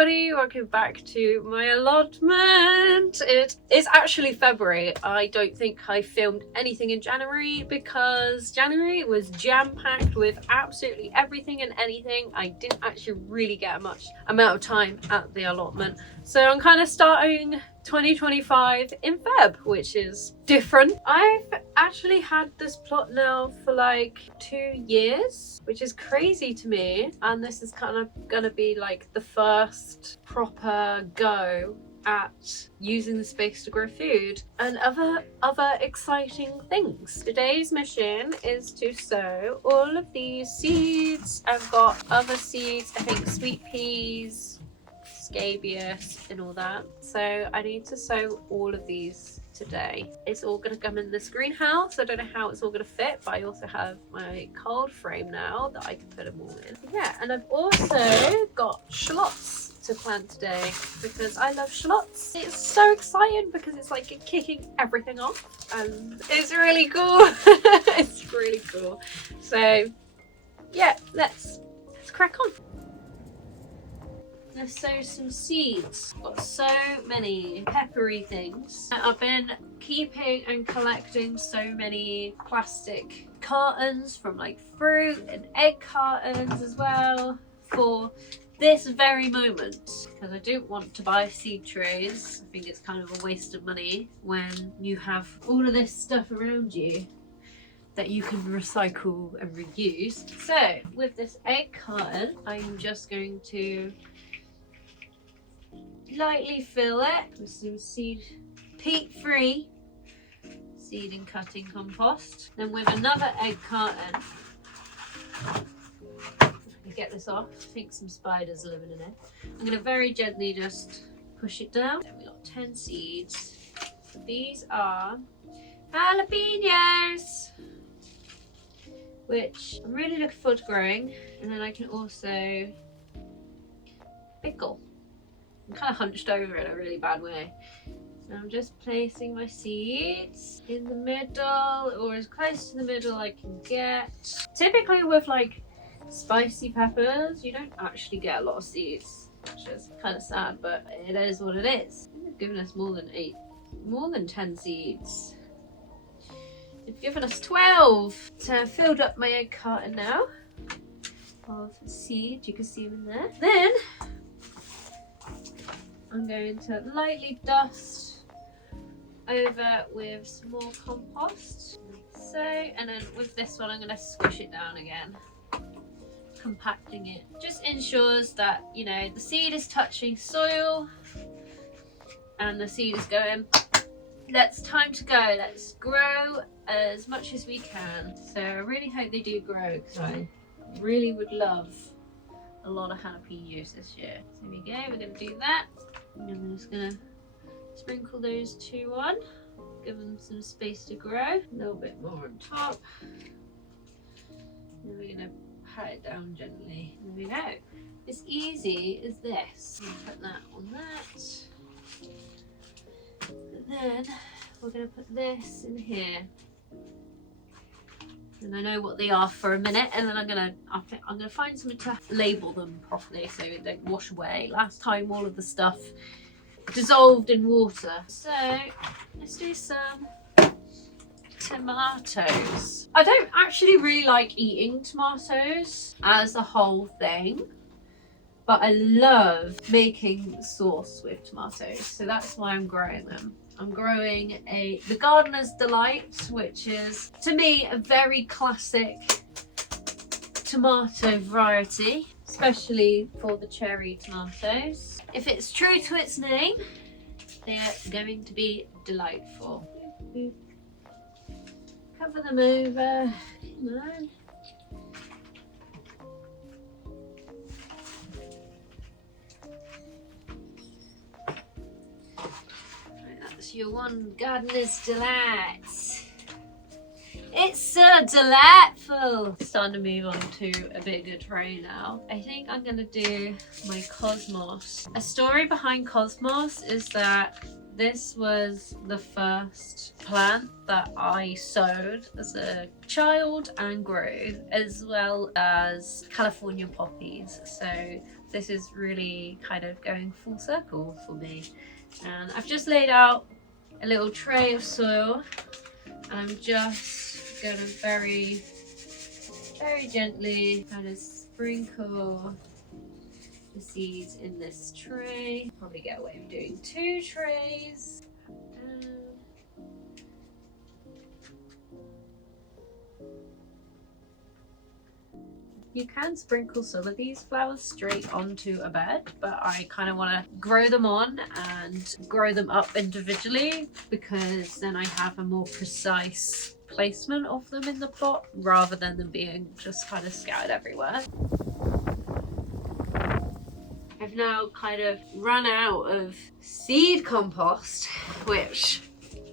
everybody, welcome back to my allotment. It is actually February. I don't think I filmed anything in January because January was jam-packed with absolutely everything and anything. I didn't actually really get much amount of time at the allotment. So I'm kind of starting 2025 in Feb, which is different. I've actually had this plot now for like 2 years, which is crazy to me, and this is kind of gonna be like the first proper go at using the space to grow food and other exciting things. Today's mission is to sow all of these seeds. I've got other seeds, I think sweet peas, scabious and all that, so I need to sow all of these today. It's all going to come in this greenhouse. I don't know how it's all going to fit, but I also have my cold frame now that I can put them all in. Yeah, and I've also got shallots to plant today because I love shallots. It's so exciting because it's like kicking everything off and it's really cool. It's really cool. So yeah, let's crack on. Let's sow some seeds. Got so many peppery things. I've been keeping and collecting so many plastic cartons from like fruit and egg cartons as well for this very moment, because I don't want to buy seed trays. I think it's kind of a waste of money when you have all of this stuff around you that you can recycle and reuse. So with this egg carton, I'm just going to lightly fill it with some seed, peat-free seed and cutting compost. Then with another egg carton, get this off. I think some spiders are living in it. I'm going to very gently just push it down. Then we got 10 seeds. These are jalapenos, which I'm really looking forward to growing. And then I can also pickle. I'm kind of hunched over in a really bad way. So I'm just placing my seeds in the middle, or as close to the middle I can get. Typically with like spicy peppers, you don't actually get a lot of seeds, which is kind of sad, but it is what it is. They've given us more than 10 seeds. They've given us 12. So I've filled up my egg carton now of seeds. You can see them in there. Then I'm going to lightly dust over with some more compost, like so, and then with this one I'm going to squish it down again, compacting it. Just ensures that, you know, the seed is touching soil and the seed is going, it's time to go, let's grow as much as we can. So I really hope they do grow because I really would love a lot of jalapenos this year. So here we go, we're going to do that. And then I'm just going to sprinkle those two on, give them some space to grow. A little bit more on top. And we're going to pat it down gently. There we go. It's easy as this. Put that on that. And then we're going to put this in here. And I know what they are for a minute, and then I'm gonna find something to label them properly so they don't wash away. Last time all of the stuff dissolved in water. So let's do some tomatoes. I don't actually really like eating tomatoes as a whole thing, but I love making sauce with tomatoes, so that's why I'm growing them. I'm growing the Gardener's Delight, which is, to me, a very classic tomato variety, especially for the cherry tomatoes. If it's true to its name, they're going to be delightful. Cover them over. Come on. Your one Gardener's Delight. It's so delightful. Starting to move on to a bigger tray now. I think I'm gonna do my cosmos. A story behind cosmos is that This was the first plant that I sowed as a child and grew, as well as California poppies. So this is really kind of going full circle for me. And I've just laid out a little tray of soil, and I'm just going to very gently kind of sprinkle the seeds in this tray. Probably get away with doing 2 trays. You can sprinkle some of these flowers straight onto a bed, but I kind of want to grow them on and grow them up individually, because then I have a more precise placement of them in the pot rather than them being just kind of scattered everywhere. I've now kind of run out of seed compost, which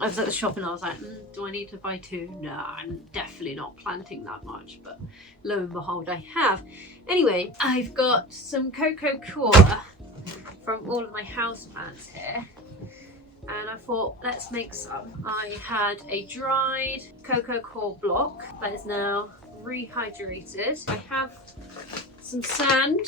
I was at the shop and I was like, do I need to buy 2? No, I'm definitely not planting that much, but lo and behold, I have. Anyway, I've got some cocoa coir from all of my houseplants here, and I thought, let's make some. I had a dried cocoa coir block that is now rehydrated. I have some sand,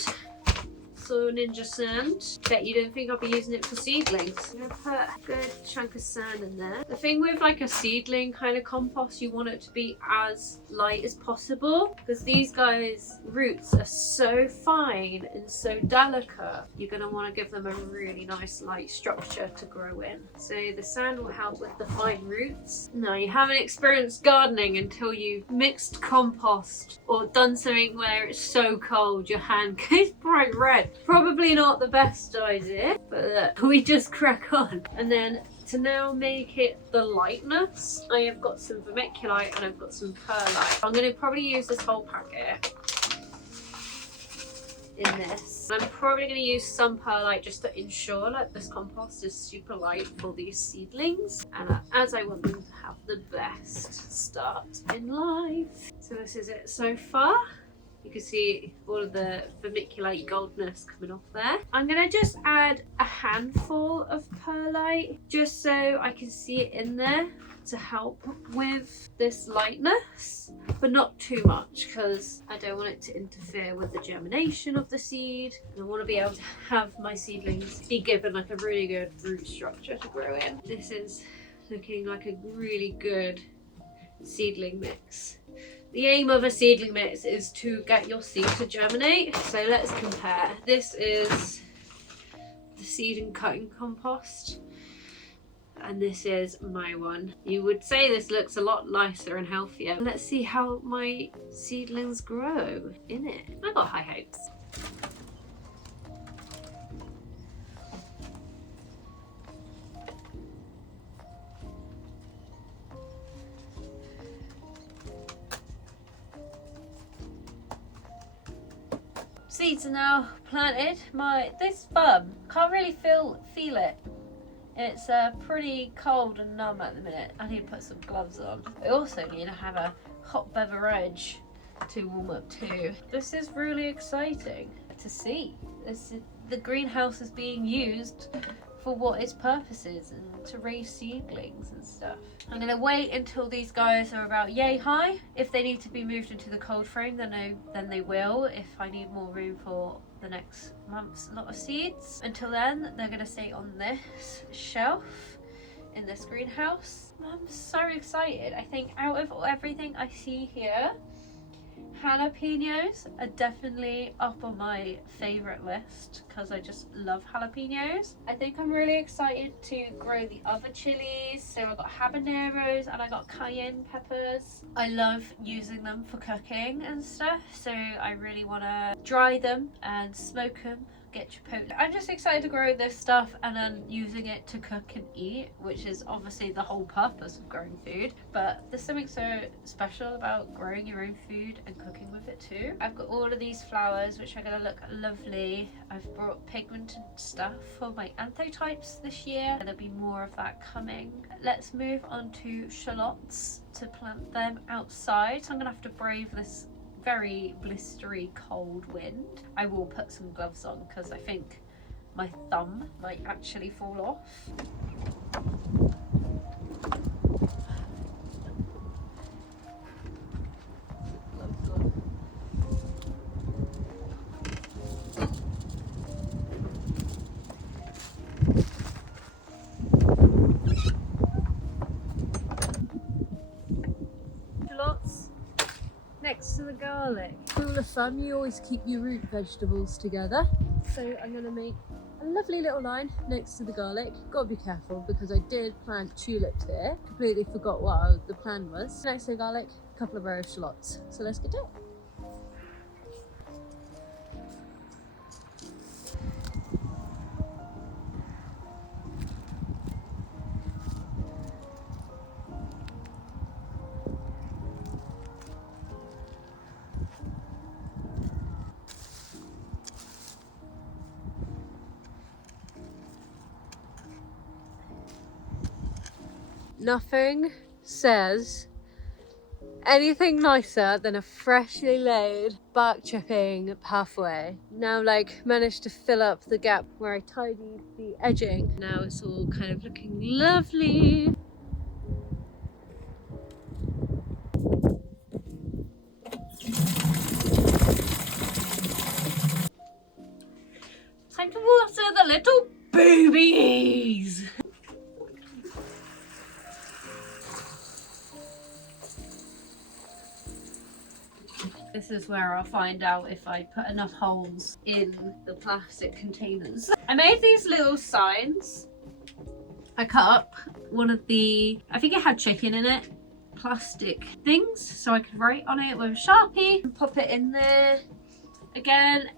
so Ninja sand. Bet you don't think I'll be using it for seedlings. I'm gonna put a good chunk of sand in there. The thing with like a seedling kind of compost, you want it to be as light as possible, because these guys' roots are so fine and so delicate. You're gonna want to give them a really nice light structure to grow in. So the sand will help with the fine roots. Now, you haven't experienced gardening until you've mixed compost or done something where it's so cold your hand goes bright red. Probably not the best idea, but we just crack on. And then to now make it the lightness, I have got some vermiculite and I've got some perlite. I'm going to probably use this whole packet in this. I'm probably going to use some perlite just to ensure that this compost is super light for these seedlings, and as I want them to have the best start in life. So this is it so far. You can see all of the vermiculite goldness coming off there. I'm going to just add a handful of perlite just so I can see it in there to help with this lightness, but not too much because I don't want it to interfere with the germination of the seed. I want to be able to have my seedlings be given like a really good root structure to grow in. This is looking like a really good seedling mix. The aim of a seedling mix is to get your seed to germinate. So let's compare. This is the seed and cutting compost, and this is my one. You would say this looks a lot nicer and healthier. Let's see how my seedlings grow in it. I've got high hopes. Seeds are now planted. This bum can't really feel it. It's pretty cold and numb at the minute. I need to put some gloves on. I also need to have a hot beverage to warm up to. This is really exciting to see. The greenhouse is being used for what its purpose is, and to raise seedlings and stuff. I'm going to wait until these guys are about yay high. If they need to be moved into the cold frame, then they will. If I need more room for the next month's lot of seeds. Until then, they're going to stay on this shelf in this greenhouse. I'm so excited. I think out of everything I see here, jalapenos are definitely up on my favorite list because I just love jalapenos. I think I'm really excited to grow the other chilies. So I got habaneros and I got cayenne peppers. I love using them for cooking and stuff, so I really want to dry them and smoke them, get chipotle. I'm just excited to grow this stuff and then using it to cook and eat, which is obviously the whole purpose of growing food. But there's something so special about growing your own food and cooking with it too. I've got all of these flowers which are going to look lovely. I've brought pigmented stuff for my anthotypes this year. There'll be more of that coming. Let's move on to shallots to plant them outside. So I'm gonna have to brave this very blistery cold wind. I will put some gloves on because I think my thumb might actually fall off. Lots next to the garlic. Rule of thumb, you always keep your root vegetables together. So I'm going to make a lovely little line next to the garlic. Got to be careful because I did plant tulips here. Completely forgot what the plan was. Next to the garlic, a couple of row of shallots. So let's get to it. Nothing says anything nicer than a freshly laid bark chipping pathway. Now like managed to fill up the gap where I tidied the edging. Now it's all kind of looking lovely. Time to water the little babies. This is where I'll find out if I put enough holes in the plastic containers. I made these little signs. I cut up one of the, I think it had chicken in it, plastic things, so I could write on it with a Sharpie and pop it in there. Again,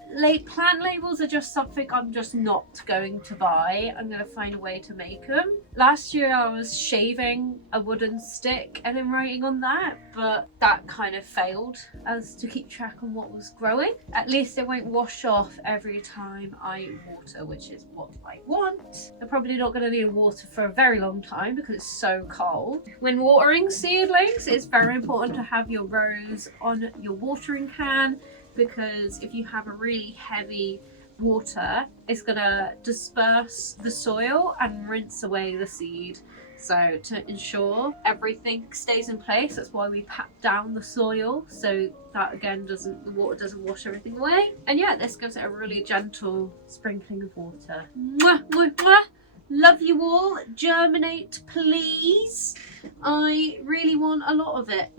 plant labels are just something I'm just not going to buy. I'm going to find a way to make them. Last year I was shaving a wooden stick and then writing on that, but that kind of failed as to keep track on what was growing. At least it won't wash off every time I water, which is what I want. I'm probably not going to need water for a very long time because it's so cold. When watering seedlings, it's very important to have your rows on your watering can, because if you have a really heavy water, it's gonna disperse the soil and rinse away the seed. So to ensure everything stays in place, that's why we pat down the soil, so that again the water doesn't wash everything away. And yeah, this gives it a really gentle sprinkling of water. Mwah, mwah, mwah. Love you all. Germinate please. I really want a lot of it.